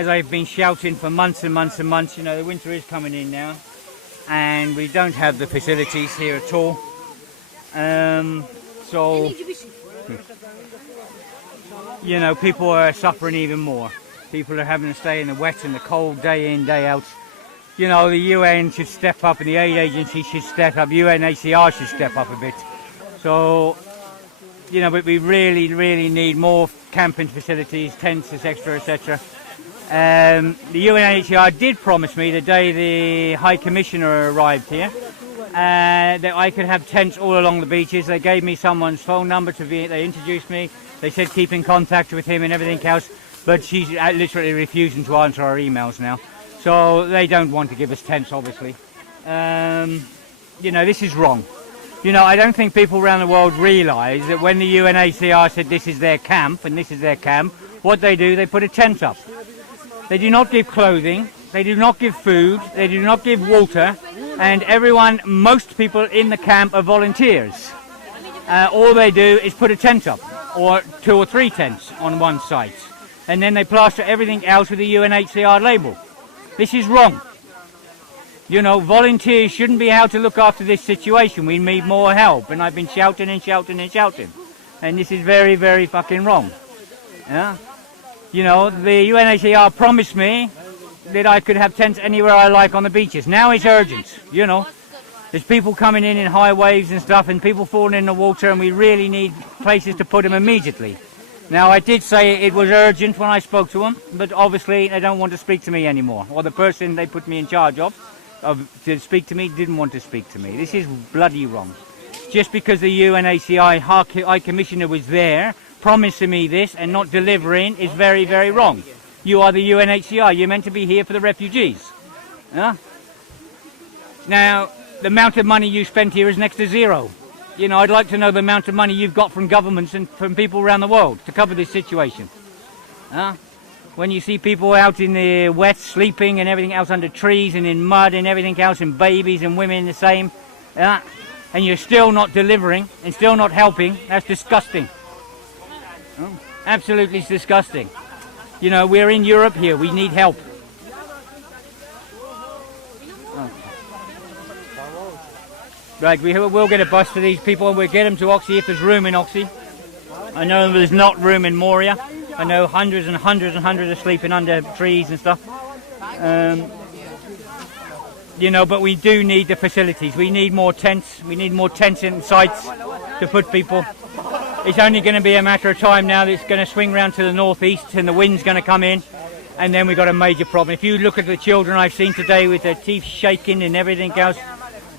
as I've been shouting for months and months and months, you know, the winter is coming in now, and we don't have the facilities here at all. So, you know, people are suffering even more. People are having to stay in the wet and the cold day in, day out. You know, the UN should step up and the aid agency should step up. UNHCR should step up a bit. So, you know, but we really, really need more camping facilities, tents, etc., etc. The UNHCR did promise me the day the High Commissioner arrived here that I could have tents all along the beaches. They gave me someone's phone number they introduced me. They said keep in contact with him and everything else, but she's literally refusing to answer our emails now. So they don't want to give us tents, obviously. You know, this is wrong. You know, I don't think people around the world realise that when the UNHCR said this is their camp and this is their camp, what they do, they put a tent up. They do not give clothing, they do not give food, they do not give water, and most people in the camp are volunteers. All they do is put a tent up, or 2 or 3 tents on one site, and then they plaster everything else with the UNHCR label. This is wrong. You know, volunteers shouldn't be able to look after this situation. We need more help, and I've been shouting and shouting and shouting, and this is very, very fucking wrong. Yeah? You know, the UNHCR promised me that I could have tents anywhere I like on the beaches. Now it's urgent, you know. There's people coming in high waves and stuff, and people falling in the water, and we really need places to put them immediately. Now, I did say it was urgent when I spoke to them, but obviously they don't want to speak to me anymore. Or the person they put me in charge of to speak to me didn't want to speak to me. This is bloody wrong. Just because the UNHCR High Commissioner was there, promising me this and not delivering is very, very wrong. You are the UNHCR. You're meant to be here for the refugees. Yeah? Now, the amount of money you spent here is next to zero. You know, I'd like to know the amount of money you've got from governments and from people around the world to cover this situation. When you see people out in the wet, sleeping and everything else under trees and in mud and everything else, and babies and women the same, and you're still not delivering and still not helping, that's disgusting. Absolutely disgusting. You know, we're in Europe here, we need help. Right, we will get a bus for these people and we'll get them to Oxy if there's room in Oxy. I know there's not room in Moria. I know hundreds and hundreds and hundreds are sleeping under trees and stuff. You know, but we do need the facilities. We need more tents. We need more tents in sites to put people. It's only going to be a matter of time now that it's going to swing round to the northeast and the wind's going to come in, and then we've got a major problem. If you look at the children I've seen today with their teeth shaking and everything else,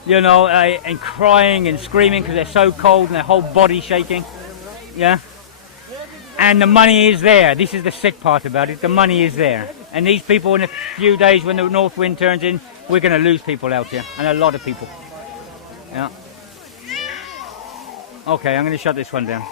you know, and crying and screaming because they're so cold and their whole body shaking, yeah. And the money is there. This is the sick part about it. The money is there. And these people, in a few days when the north wind turns in, we're going to lose people out here, and a lot of people. Yeah. Okay, I'm going to shut this one down.